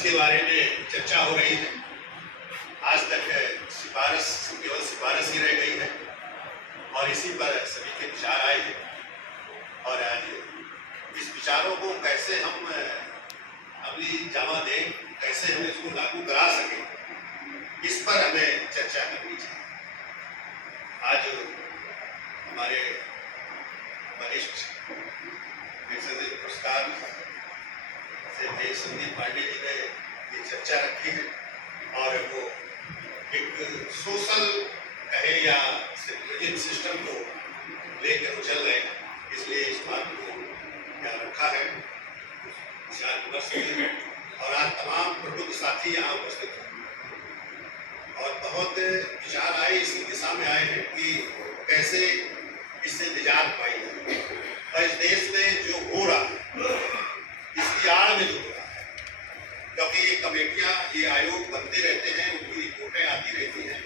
सिफारिश के बारे में चर्चा हो रही है। आज तक सिफारिश केवल सिफारिश ही रह गई है और इसी पर सभी के विचार आए हैं। और आज इस विचारों को कैसे हम अमली जामा दें, कैसे हम इसको लागू करा सकें, इस पर हमें चर्चा करनी चाहिए। आज हमारे वरिष्ठ पुरस्कार से संदीप पांडे जी ने ये चर्चा रखी है और वो एक सोशल कहे या सिटीजन सिस्टम को लेकर चल रहे हैं, इसलिए इस बात को ध्यान रखा है विचार विमर्श के लिए। और आज तमाम प्रबुद्ध साथी यहाँ उपस्थित हैं और बहुत विचार आए इसी दिशा में आए हैं कि कैसे इससे निजात पाई जाए और इस देश में जो हो रहा है इसकी आड़ में जो हो रहा है, क्योंकि ये कमेटियां, ये आयोग बनते रहते हैं, उनकी रिपोर्टें आती रहती हैं,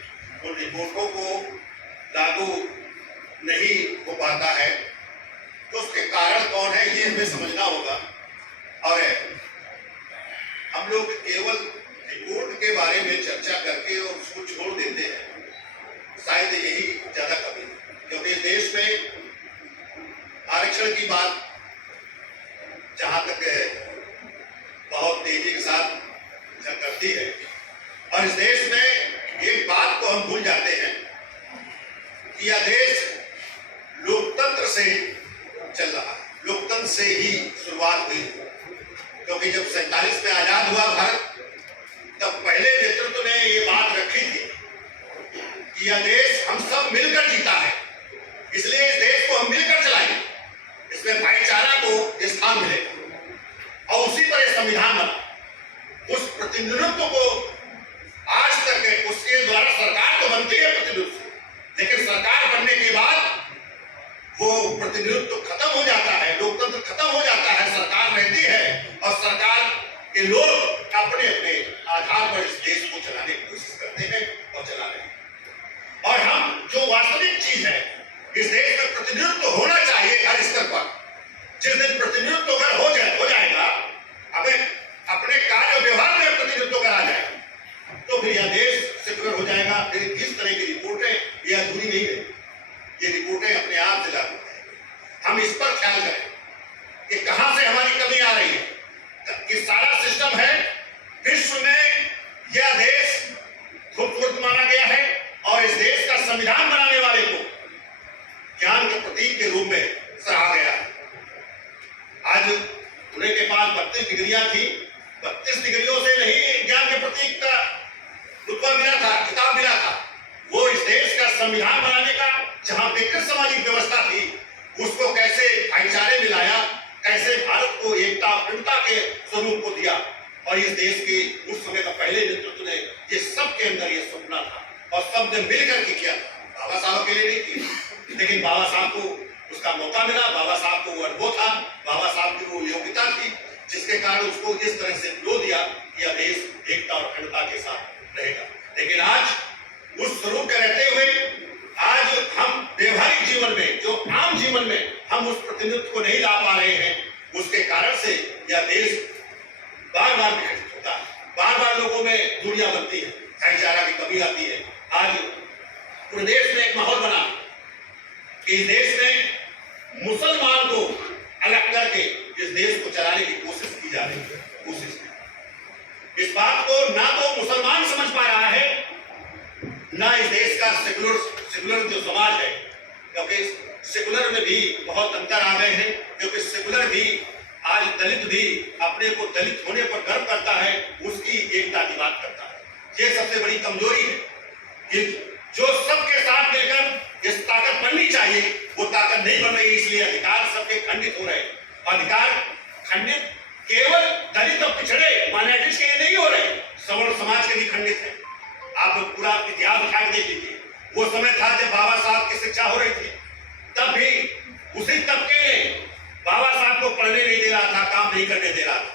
उन रिपोर्टों को लागू नहीं हो पाता है तो उसके कारण कौन है ये हमें समझना होगा। और हम लोग केवल रिपोर्ट के बारे में चर्चा करके और उसको छोड़ देते हैं, शायद यही ज्यादा कमी है, क्योंकि देश में आरक्षण की बात जहां तक बहुत तेजी के साथ करती है और इस देश में एक बात को हम भूल जाते हैं कि यह देश लोकतंत्र से चल रहा है, लोकतंत्र से ही शुरुआत हुई। क्योंकि जब 47 में आजाद हुआ भारत, तब पहले नेतृत्व ने ये बात रखी थी कि यह देश हम सब मिलकर जीता है, इसलिए इस देश को हम मिलकर चलाएंगे, इसमें भाईचारा को स्थान मिलेगा और उसी पर यह संविधान बना। उस प्रतिनिधित्व को आज तक उसके द्वारा सरकार तो बनती है प्रतिनिधित्व, लेकिन सरकार बनने के बाद वो प्रतिनिधित्व खत्म हो जाता है, लोकतंत्र खत्म हो जाता है, सरकार रहती है और सरकार के लोग अपने अपने आधार पर इस देश को चलाने की कोशिश करते हैं और चला रहे हैं। और हम जो वास्तविक चीज है, इस देश में प्रतिनिधित्व होना चाहिए हर स्तर पर। जिस दिन प्रतिनिधित्व अगर हो जाएगा, हमें अपने कार्य व्यवहार में प्रतिनिधित्व करा जाए तो फिर यह देश सेक्युलर हो जाएगा। फिर इस तरह की रिपोर्टें ये अधूरी नहीं है, ये रिपोर्टें अपने आप से लागू है। हम इस पर ख्याल करें कि कहां से हमारी कमी आ रही है। कि सारा सिस्टम है, विश्व में यह देश खूबसूरत माना गया है और इस देश का संविधान बनाने वाले को ज्ञान के प्रतीक के रूप में सराहा गया है। आज उन्हें के पास 32 डिग्रियां थी, 32 डिग्रियों से नहीं ज्ञान के प्रतीक का रुतबा मिला था, खिताब मिला था। वो इस देश का संविधान बनाने का, जहां विकृत सामाजिक व्यवस्था थी, उसको कैसे भाईचारे में लाया, कैसे भारत को एकता अखंडता के स्वरूप को दिया। और इस देश के उस समय का पहले नेतृत्व ने ये सबके अंदर ये सपना था और सबने मिलकर के किया था। बाबा साहब के लिए नहीं किया, लेकिन बाबा साहब को उसका मौका मिला, बाबा साहब को वो अनुभव था, बाबा साहब की वो योग्यता थी, जिसके कारण उसको इस तरह से लो दिया कि यह देश एकता और अखंडता के साथ रहेगा। लेकिन आज उस स्वरूप के रहते हुए आज हम व्यवहारिक जीवन में, जो आम जीवन में हम उस प्रतिनिधित्व को नहीं ला पा रहे हैं, उसके कारण से यह देश बार बार विकसित होता है, बार बार लोगों में दूरियां बनती है, भाईचारा की कमी आती है। आज पूरे देश में एक माहौल बना कि इस देश में मुसलमान को अलग करके इस देश को चलाने की कोशिश की जा रही है। इस बात को ना तो मुसलमान समझ पा रहा है, ना इस देश का सेकुलर जो समाज है, क्योंकि सेकुलर में भी बहुत अंतर आ गए हैं। क्योंकि सेकुलर भी आज दलित भी अपने को दलित होने पर गर्व करता है, उसकी एकता की बात करता है। ये सबसे बड़ी कमजोरी है कि जो सबके साथ मिलकर इस ताकत बननी चाहिए, वो ताकत नहीं बन रही, इसलिए अधिकार सबके खंडित हो रहे हैं। अधिकार खंडित केवल दलित और पिछड़े माइनॉरिटीज के लिए नहीं हो रहे, सवर्ण समाज के भी खंडित है। आप पूरा इतिहास उठा के देख लीजिए, वो समय था जब बाबा साहब की शिक्षा हो रही थी, तब भी उसी तबके ने बाबा साहब को पढ़ने नहीं दे रहा था, काम नहीं करने दे रहा था,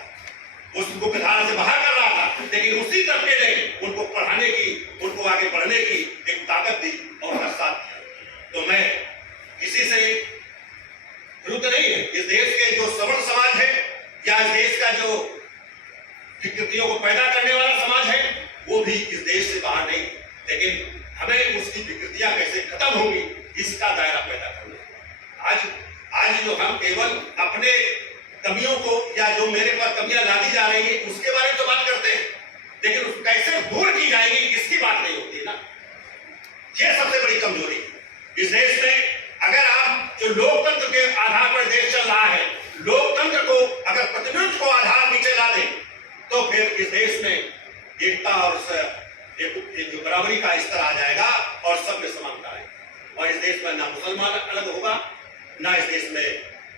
उस मुख्यधारा से बाहर कर रहा था, लेकिन उसी तबके ने उनको पढ़ाने की, उनको आगे बढ़ने की एक ताकत दी और उनका साथ दिया। तो मैं किसी से विरुद्ध नहीं है, इस देश के जो सवर्ण समाज है या इस देश का जो विकृतियों को पैदा करने वाला समाज है, वो भी इस देश से बाहर नहीं, लेकिन हमें उसकी विकृतियां कैसे खत्म होंगी इसका दायरा पैदा करना है। आज जो हम केवल अपने कमियों को या जो मेरे पर कमियां लादी जा रही है उसके बारे में तो बात करते हैं, लेकिन उस कैसे दूर की जाएगी इसकी बात नहीं होती ना। ये सबसे बड़ी कमजोरी है इस देश में। अगर आप जो लोकतंत्र के आधार पर देश चल रहा है, लोकतंत्र को अगर प्रतिनिधित्व को आधार नीचे ला दें तो फिर इस देश में एकता और एक जो बराबरी का स्तर आ जाएगा और सब में समानता है। और इस देश में ना मुसलमान अलग होगा, ना इस देश में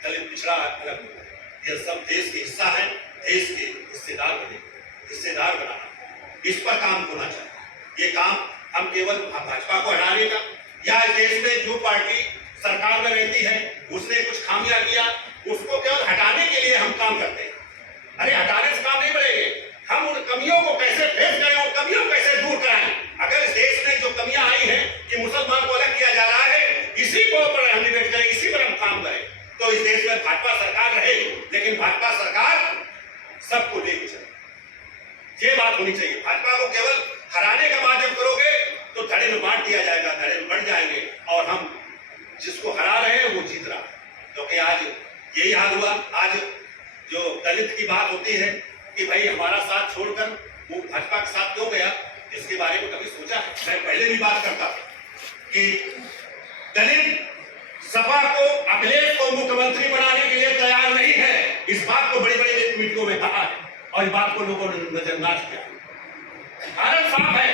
दलित पिछड़ा अलग होगा। यह सब देश के हिस्सा है, देश के हिस्सेदार बनाना, इस पर काम होना चाहिए। ये काम हम केवल भाजपा को हटाने का या इस देश में जो पार्टी सरकार में रहती है उसने कुछ खामियां किया उसको केवल हटाने के लिए हम काम करते हैं। अरे हटाने से काम नहीं बढ़ेंगे, हम उन कमियों को कैसे फेस करें, उन कमियों को कैसे दूर कराएं। अगर इस देश में जो कमियां आई हैं कि मुसलमान को अलग किया जा रहा है, इसी को पर हम डिबेट करें, इसी पर हम काम करें तो इस देश में भाजपा सरकार रहे, लेकिन भाजपा सरकार सबको लेके चले। ये बात होनी चाहिए। भाजपा को केवल हराने का बात जब करोगे तो धड़े में बांट दिया जाएगा, धड़े में बढ़ जाएंगे और हम जिसको हरा रहे हैं वो जीत रहा है। क्योंकि आज यही हाल हुआ। आज जो दलित की बात होती है कि भाई हमारा साथ छोड़कर वो भाजपा के साथ क्यों गया, इसके बारे में कभी सोचा है? मैं पहले भी बात करता था कि दलित सपा को, अखिलेश को मुख्यमंत्री बनाने के लिए तैयार नहीं है। इस बात को बड़ी बड़ी मीटिंगों में कहा है और इस बात को लोगों ने नजरअंदाज किया। कारण साफ है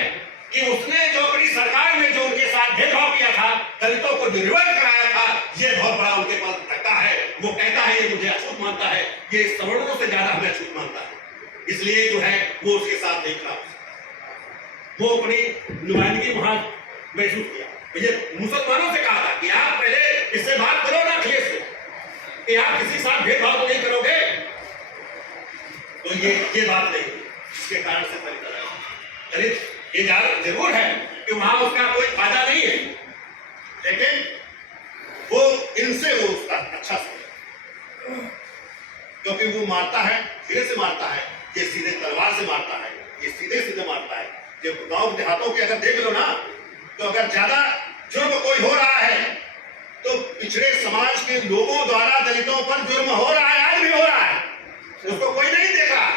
कि उसने जो अपनी सरकार में जो उनके साथ भेदभाव किया था, दलितों को जो रिवर्ट कराया था, ये बहुत बड़ा उनके पास धक्का है। वो कहता है ये मुझे अछूत मानता है, ये सवर्णों से ज्यादा हमें अछूत मानता है, इसलिए जो है वो उसके साथ नहीं खड़ा। वो अपनी नुमाइंदगी वहां महसूस किया। ये मुसलमानों से कहा था कि आप पहले इससे बात करो ना अखिलेश से कि आप किसी साथ भेदभाव तो नहीं करोगे, तो ये बात नहीं। इसके कारण से दलित ये जरूर है कि वहां उसका कोई फायदा नहीं है, लेकिन वो इनसे वो उसका अच्छा से, क्योंकि वो मारता है, धीरे से मारता है, ये सीधे तलवार से मारता है, ये सीधे सीधे मारता है। जब गांव देहातों के अगर देख लो ना, तो अगर ज्यादा जुर्म कोई हो रहा है तो पिछड़े समाज के लोगों द्वारा दलितों पर जुर्म हो रहा है, आज भी हो रहा है, उसको कोई नहीं देख रहा।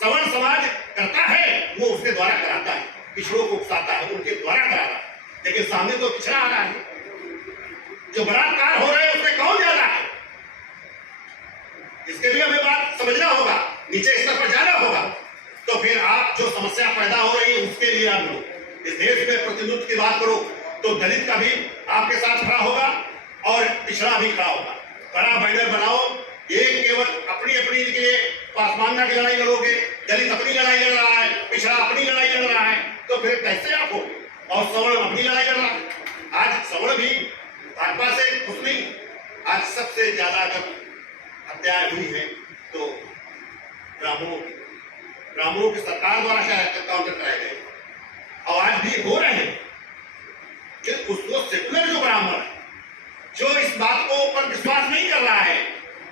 सवर्ण समाज करता है, वो उसके द्वारा कराता है, पिछड़ों को उकसाता है, उनके द्वारा कराता है, लेकिन सामने तो पिछड़ा आ रहा है। जो बलात्कार हो रहे हैं उसमें कौन ज्यादा है, इसके लिए हमें बात समझना होगा, नीचे स्तर पर जाना होगा। तो फिर आप जो समस्या पैदा हो रही है उसके लिए आप लोग इस देश में प्रतिनिधित्व की बात करो तो दलित का भी आपके साथ खड़ा होगा और पिछड़ा भी खड़ा होगा। बड़ा बैनर बनाओ, एक केवल अपनी अपनी के लिए पासवानना की लड़ाई लड़ोगे, दलित अपनी लड़ाई लड़ रहा है, पिछड़ा अपनी लड़ाई लड़ रहा है, तो फिर कैसे आप हो? और सवर्ण अपनी लड़ाई लड़ रहा है। आज सवर्ण भी भाजपा से खुश नहीं। आज सबसे ज्यादा अगर हत्याएं हुई है तो ब्राह्मणों की सरकार द्वारा शायद काउंटर कराए गए और आज भी हो रहे हैं। उसको सेकुलर जो ब्राह्मण है, जो इस बात को पर विश्वास नहीं कर रहा है,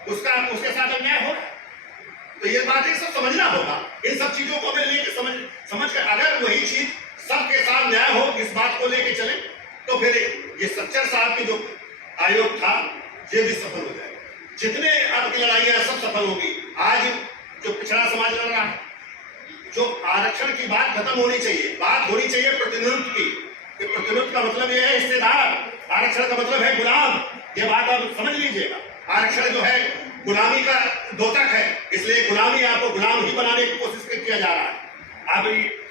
उसके साथ अन्याय हो रहा है। तो ये बातें सब समझना होगा। इन सब चीजों को हमें लेके समझ कर अगर वही चीज सबके साथ न्याय हो, इस बात को लेके चले, तो फिर ये सच्चर साहब की जो आयोग था ये भी सफल हो जाएगा। जितने आपकी लड़ाइयां सब सफल होगी। आज जो पिछड़ा समाज लड़ रहा है, जो आरक्षण की बात खत्म होनी चाहिए, बात होनी चाहिए प्रतिनिधित्व की। प्रतिनिधित्व का मतलब यह है हिस्सेदार, आरक्षण का मतलब है गुलाम। ये बात आप समझ लीजिएगा। आरक्षण जो है गुलामी का द्योतक है, इसलिए गुलामी आपको गुलाम ही बनाने की कोशिश किया जा रहा है। आप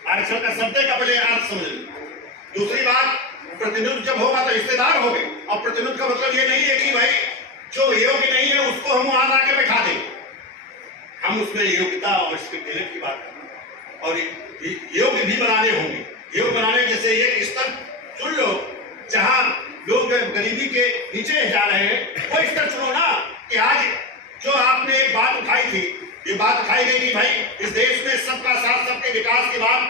आरक्षण का शब्द का पहले अर्थ समझ लीजिए। दूसरी बात, प्रतिनिधित्व जब होगा तो हिस्सेदार होंगे, और प्रतिनिधित्व का मतलब ये नहीं है कि भाई जो योग्य नहीं है उसको हम वहां लाके बैठा देंगे। हम उसमें योग्यता और की बात करें और योग्य भी बनाने होंगे। योग बनाने जैसे एक स्तर चुन लो जहां लोग गरीबी के नीचे जा रहे हैं, वो स्तर चुनो ना। कि आज जो आपने एक बात उठाई थी, ये बात उठाई गई कि भाई इस देश में सबका साथ सबके विकास की बात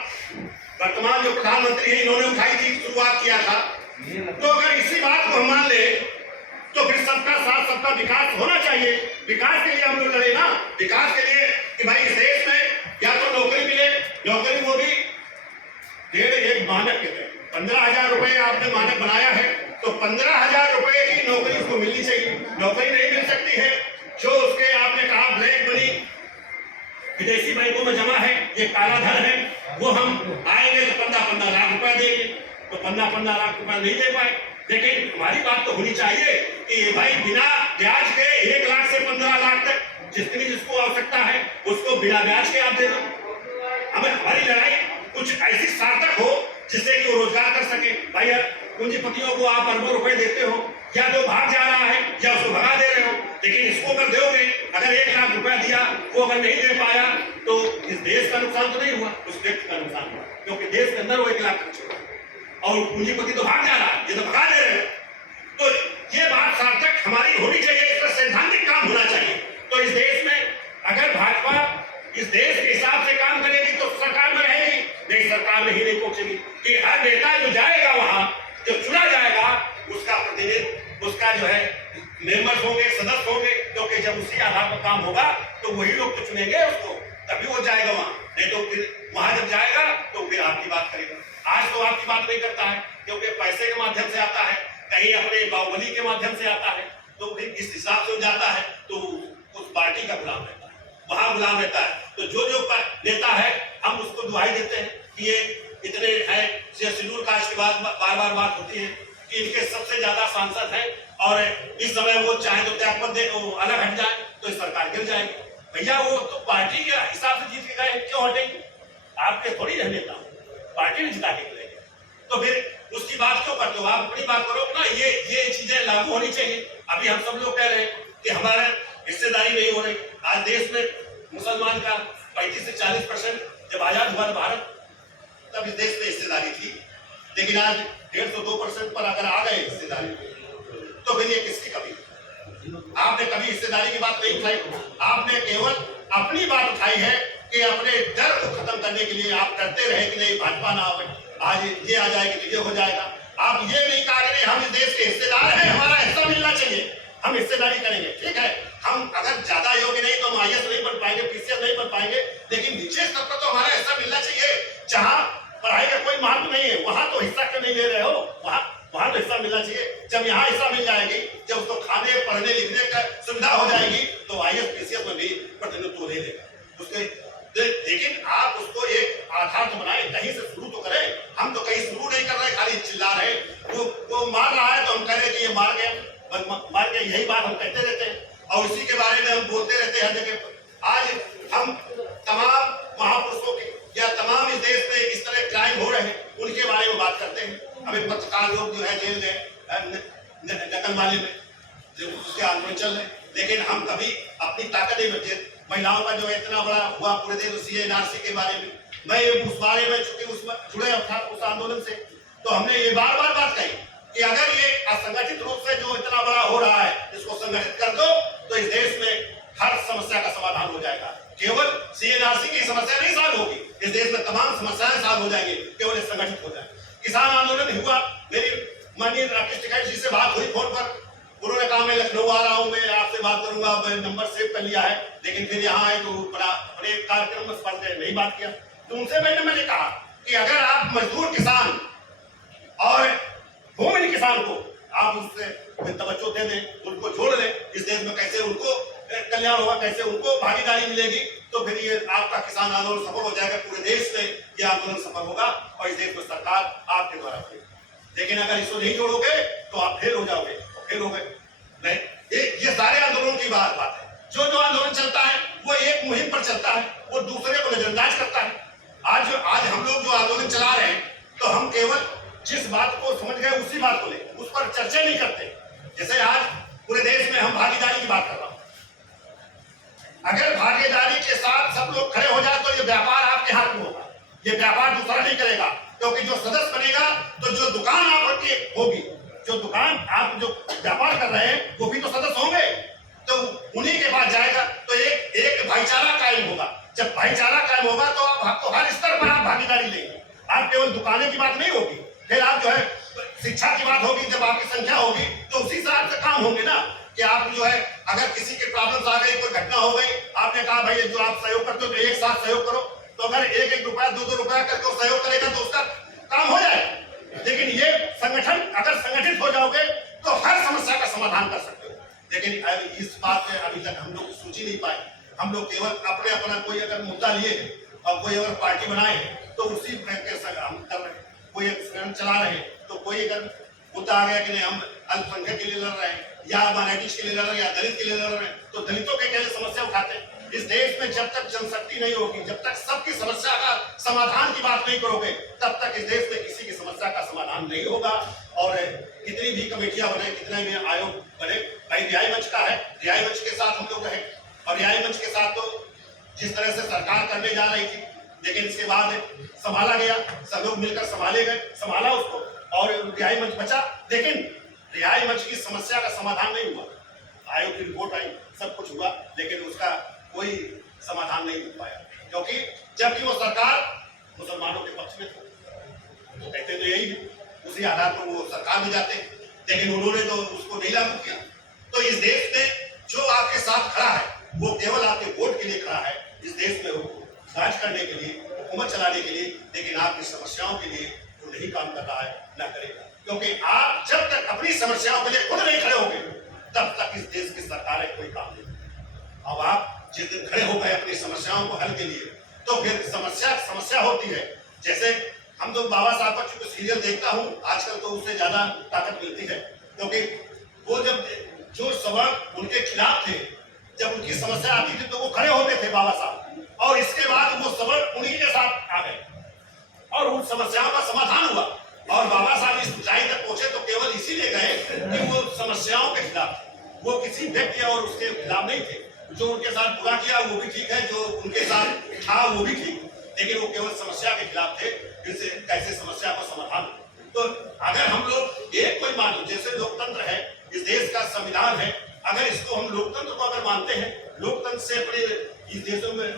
वर्तमान जो प्रधानमंत्री है इन्होंने उठाई थी, शुरुआत किया था। तो अगर इसी बात को हम मान ले तो फिर सबका साथ सबका विकास होना चाहिए। विकास के लिए हम लोग लड़े ना, विकास के लिए कि भाई इस देश में या तो नौकरी मिले, नौकरी वो भी 1.5 मानक के तहत 15,000 रुपए आपने मानक बनाया है तो 15,000 रुपए की नौकरी उसको मिलनी चाहिए। नौकरी नहीं मिल सकती है, जो उसके आपने कहा ब्लैक मनी विदेशी बैंकों में जमा है, ये काला धन है, वो हम आएंगे तो 15-15 लाख रुपए देंगे, तो 15-15 लाख रुपए नहीं दे पाए। लेकिन हमारी बात तो होनी चाहिए कि भाई बिना ब्याज के 1 लाख से 15 लाख तक जितनी जिसको आवश्यकता है उसको बिना ब्याज के आप दे दो। हमें हमारी लड़ाई कुछ ऐसी सार्थक हो जिससे कि वो रोजगार कर सके। भाई पूंजीपतियों को आप अरबों रुपए देते हो, या तो भाग जा रहा है या उसको भगा दे रहे हो, लेकिन इसको अगर दोगे, अगर 1 लाख रुपया दिया वो अगर नहीं दे पाया तो इस देश का नुकसान तो नहीं हुआ, उस व्यक्ति का नुकसान हुआ, क्योंकि देश के अंदर वो 1 लाख खर्च हुआ और पूंजीपति तो भाग जा रहा है, ये तो भगा दे रहे हैं। तो ये बात सार्थक हमारी होनी चाहिए, इस पर सैद्धांतिक काम होना चाहिए। तो इस देश में अगर भाजपा इस देश के हिसाब से काम करेगी तो सरकार में रहेगी, नहीं सरकार में ही नहीं पहुंचेगी। कि हर नेता जो जाएगा वहां, जो चुना जाएगा, उसका प्रतिनिधि, उसका जो है मेंबर्स होंगे, सदस्य होंगे, क्योंकि जब उसी आधार पर काम होगा तो वही लोग तो चुनेंगे उसको, तभी वो जाएगा वहां। नहीं तो फिर वहां जब जाएगा तो फिर आपकी बात करेगा। आज तो आपकी बात नहीं करता है, क्योंकि पैसे के माध्यम से आता है, कहीं अपने बाहुबली के माध्यम से आता है, तो फिर इस हिसाब से जाता है तो उस पार्टी का गुलाम रहता है, वहां गुलाम रहता है। तो जो जो नेता है हम उसको दुहाई देते हैं कि ये इतने हैं, शेड्यूल कास्ट के बाद बार बार बात होती है कि इनके सबसे ज्यादा सांसद हैं और इस समय वो चाहे तो त्यागपत्र दे, अलग हट जाए तो इस सरकार गिर जाएगी। भैया वो तो पार्टी के हिसाब से जीत के गए, क्यों हटेंगे? आपके थोड़ी है नेता, पार्टी ने जिता के गए, तो फिर उसकी बात क्यों करते हो? आप अपनी बात करो ना। ये चीजें लागू होनी चाहिए। अभी हम सब लोग कह रहे हैं कि हमारे हिस्सेदारी नहीं हो रही। आज देश में मुसलमान का 35 से 40% जब आजाद हुआ भारत, तब इस देश में हिस्सेदारी थी, लेकिन आज 150-2% पर अगर आ गए हिस्सेदारी तो फिर ये किसकी कमी? आपने कभी हिस्सेदारी की बात नहीं उठाई, आपने केवल अपनी बात उठाई है कि अपने डर को खत्म करने के लिए आप डरते रहे कि नहीं भाजपा ना आवे, आज ये आ जाएगी तो ये हो जाएगा। आप ये नहीं कहा कि हम इस देश के हिस्सेदार हैं, हमारा हिस्सा मिलना चाहिए, हम हिस्सेदारी करेंगे। ठीक है, हम अगर ज्यादा योग्य नहीं तो हम IAS नहीं बन पाएंगे, PCS नहीं बन पाएंगे, लेकिन नीचे स्तर पर तो हमारा हिस्सा मिलना चाहिए। जहाँ पढ़ाई का कोई महत्व नहीं है वहां तो हिस्सा क्यों नहीं ले रहे हो? वहां तो हिस्सा मिलना चाहिए। जब यहाँ हिस्सा मिल जाएगी, जब उसको खाने पढ़ने लिखने का सुविधा हो जाएगी तो IAS PCS में भी प्रतिनिधित्व दे देगा उसके। लेकिन आप उसको एक आधार तो बनाए, कहीं से शुरू तो करें। हम तो कहीं शुरू नहीं कर रहे, खाली चिल्ला रहे। वो मार रहा है तो हम कह रहे कि ये मार गया, यही बात हम कहते रहते हैं और इसी के बारे में हम बोलते रहते हैं हर जगह पर। आज हम तमाम महापुरुषों की या तमाम इस देश में इस तरह क्राइम हो रहे हैं उनके बारे में बात करते हैं। अभी पत्रकार लोग जो है जेल गए नकल वाले में, उसके आंदोलन चल रहे, लेकिन हम कभी अपनी ताकत नहीं बचे। महिलाओं का जो है इतना बड़ा हुआ पूरे देश CA NRC के बारे में, मैं उस बारे में चूंकि उसमें जुड़े था उस आंदोलन से, तो हमने ये बार बार बात कही कि अगर ये असंगठित रूप से जो इतना बड़ा हो रहा है इसको संगठित कर दो तो इस देश में हर समस्या का समाधान हो जाएगा। केवल CA NRC की समस्या नहीं सॉल्व होगी, इस देश में तमाम समस्याएं सॉल्व हो जाएंगी, केवल संगठित हो जाए। किसान आंदोलन हुआ, मेरी माननीय राकेश टिकैत जी से बात हुई फोन पर, उन्होंने कहा मैं लखनऊ आ रहा हूँ, मैं आपसे बात करूंगा, मैं नंबर सेव कर लिया है, लेकिन फिर यहाँ आए तो बड़े कार्यक्रम में फंस गए, नहीं बात किया। तो उनसे मैंने कहा कि अगर आप मजदूर किसान और भूमिहीन किसान को आप उससे तवज्जो दे दें, उनको जोड़ लें, इस देश में कैसे उनको कल्याण होगा, कैसे उनको भागीदारी मिलेगी, तो फिर ये आपका किसान आंदोलन सफल हो जाएगा। पूरे देश में ये आंदोलन सफल होगा और इस देश में सरकार आपके द्वारा होगी। लेकिन अगर इसको नहीं जोड़ोगे तो आप फेल हो जाओगे, फेल हो गए। नहीं, ये सारे आंदोलनों की बात है। जो आंदोलन चलता है वो एक मुहिम पर चलता है, वो दूसरे को नजरअंदाज करता है। आज हम लोग जो आंदोलन चला रहे हैं तो हम केवल जिस बात को समझ गए उसी बात को ले, उस पर चर्चा नहीं करते। जैसे आज पूरे देश में हम भागीदारी की बात कर रहा हूं, अगर भागीदारी के साथ सब लोग खड़े हो जाए तो ये व्यापार आपके हाथ में होगा, ये व्यापार दूसरा नहीं करेगा। क्योंकि जो सदस्य बनेगा तो जो दुकान आपकी होगी, जो दुकान आप जो व्यापार कर रहे हैं वो भी तो सदस्य होंगे, तो उन्हीं के पास जाएगा तो एक भाईचारा कायम होगा। जब भाईचारा कायम होगा तो आपको हर स्तर पर आप भागीदारी लेंगे। आप केवल दुकानें की बात नहीं होगी, फिर आप जो है शिक्षा की बात होगी, जब आपकी संख्या होगी तो उसी हिसाब से काम होंगे ना, कि आप जो है अगर किसी के प्रॉब्लम्स आ गई, कोई घटना हो गई, आपने कहा भाई जो आप सहयोग करते हो तो एक साथ सहयोग करो, तो अगर एक एक रुपया दो दो रुपया करके सहयोग करेगा तो उसका काम हो जाए। लेकिन ये संगठन अगर संगठित हो जाओगे तो हर समस्या का समाधान कर सकते हो। लेकिन इस बात में अभी तक हम लोग सोच ही नहीं पाए। हम लोग केवल अपने अपना कोई अगर मुद्दा लिए है और कोई अगर पार्टी बनाए हैं तो उसी के हम कर रहे हैं, कोई संगठन चला रहे हैं, तो कोई अगर मुद्दा आ गया कि नहीं हम अल्पसंख्यक के लिए लड़ रहे हैं या माइनॉरिटीज के लिए लड़ रहे हैं या दलित के लिए लड़ रहे हैं, तो दलितों के कैसे समस्या उठाते हैं। इस देश में जब तक जनशक्ति नहीं होगी, जब तक सबकी समस्या का समाधान की बात नहीं करोगे, तब तक इस देश में किसी की समस्या का समाधान नहीं होगा। और कितनी भी कमेटियां बने, कितने भी आयोग बने, भाई रिहाई मंच का है, रिहाई मंच के साथ हम लोग रहे, और रिहाई मंच के साथ तो जिस तरह से सरकार करने जा रही थी, लेकिन इसके बाद संभाला गया, सब लोग मिलकर संभाला उसको, और रिहाई मंच बचा। लेकिन रिहाई मंच की समस्या का समाधान नहीं हुआ। आयोग की रिपोर्ट आई, सब कुछ हुआ, लेकिन उसका कोई समाधान नहीं हो पाया, क्योंकि जबकि वो सरकार मुसलमानों के पक्ष में थी। तो कहते तो यही है, उसी आधार पर वो सरकार में जाते, लेकिन उन्होंने तो उसको नहीं लागू किया। तो इस देश में जो आपके साथ खड़ा है वो केवल आपके वोट के लिए खड़ा है, इस देश में राज करने के लिए, हुकूमत चलाने के लिए, लेकिन आपकी समस्याओं के लिए वो नहीं काम कर रहा है, न करेगा। क्योंकि आप जब तक अपनी समस्याओं के लिए खुद नहीं खड़े होंगे, तब तक इस देश की सरकारें कोई काम नहीं। अब आप जिस दिन खड़े हो गए अपनी समस्याओं को हल के लिए, तो फिर समस्या होती है। जैसे हम तो बाबा साहब का चूंकि सीरियल देखता हूँ आजकल, तो उससे ज्यादा ताकत मिलती है, क्योंकि वो जब जो सवाल उनके खिलाफ थे, जब उनकी समस्या आती थी तो वो खड़े होते थे बाबा साहब, और इसके बाद वो सबल उन्हीं के साथ आ गए और उन समस्याओं का समाधान हुआ। और बाबा साहब इस ऊंचाई तक पहुंचे तो केवल इसीलिए गए कि वो समस्याओं के खिलाफ थे, वो किसी व्यक्ति और उसके खिलाफ नहीं थे। जो उनके साथ बुरा किया वो भी ठीक है, जो उनके साथ था वो भी ठीक, लेकिन वो केवल समस्या के खिलाफ थे, जिससे कैसे समस्या का समाधान। तो अगर हम लोग एक कोई मान, जैसे लोकतंत्र है, इस देश का संविधान है, अगर इसको हम लोकतंत्र को अगर मानते हैं, लोकतंत्र से अपने इस देशों में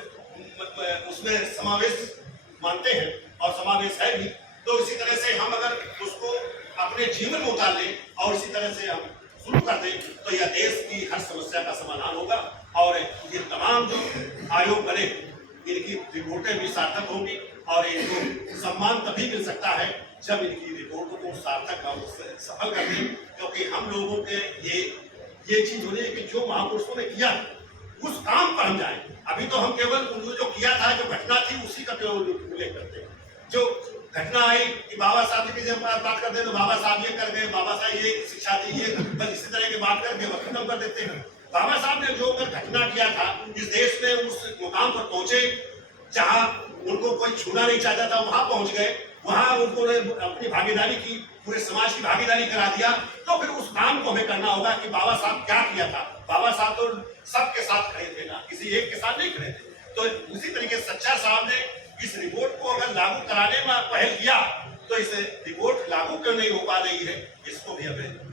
उसमें समावेश मानते हैं और समावेश है भी, तो इसी तरह से हम अगर उसको अपने जीवन में उतार लें और इसी तरह से हम शुरू कर दें, तो यह देश की हर समस्या का समाधान होगा। और ये तमाम जो आयोग बने, इनकी रिपोर्टें भी सार्थक होंगी, और इनको सम्मान तभी मिल सकता है जब इनकी रिपोर्टों को सार्थक और सफल कर दें। क्योंकि हम लोगों के ये चीज होनी है कि जो महापुरुषों ने किया उस काम पर हम जाएं। अभी तो हम केवल जो किया था, जो घटना थी, उसी का केवल उल्लेख करते हैं। जो घटना आई कि बाबा साहब की जब बात करते हैं तो बाबा साहब ये कर गए, बाबा साहब ये शिक्षा दी, ये बस इसी तरह की बात करके वक्त खत्म कर देते हैं। बाबा साहब ने जो घटना किया था, इस देश में उस मुकाम पर पहुंचे जहां उनको कोई छूना नहीं चाहता था, वहां पहुंच गए, वहां उन्होंने अपनी भागीदारी की, पूरे समाज की भागीदारी करा दिया। तो फिर उस काम को हमें करना होगा कि बाबा साहब क्या किया था। बाबा साहब तो सबके साथ खड़े थे ना, किसी एक के साथ नहीं खड़े थे। तो उसी तरीके सच्चा साहब ने इस रिपोर्ट को अगर लागू कराने में पहल किया, तो इस रिपोर्ट लागू क्यों नहीं हो पा रही है, इसको भी हमें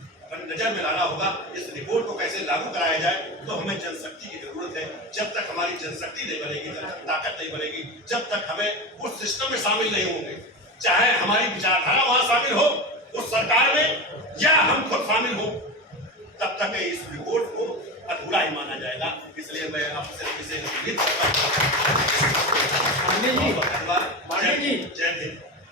नजर में लाना होगा। इस रिपोर्ट को कैसे लागू कराया जाए, तो हमें जनशक्ति की जरूरत है। जब तक हमारी जनशक्ति नहीं बनेगी, जब तक ताकत नहीं बनेगी, जब तक हमें उस सिस्टम में शामिल नहीं होंगे, चाहे हमारी विचारधारा वहां शामिल हो उस सरकार में या हम खुद शामिल हो, तब तक इस रिपोर्ट को अधूरा ही माना जाएगा। इसलिए मैं आपसे इसे उम्मीद करता हूँ। जय हिंद।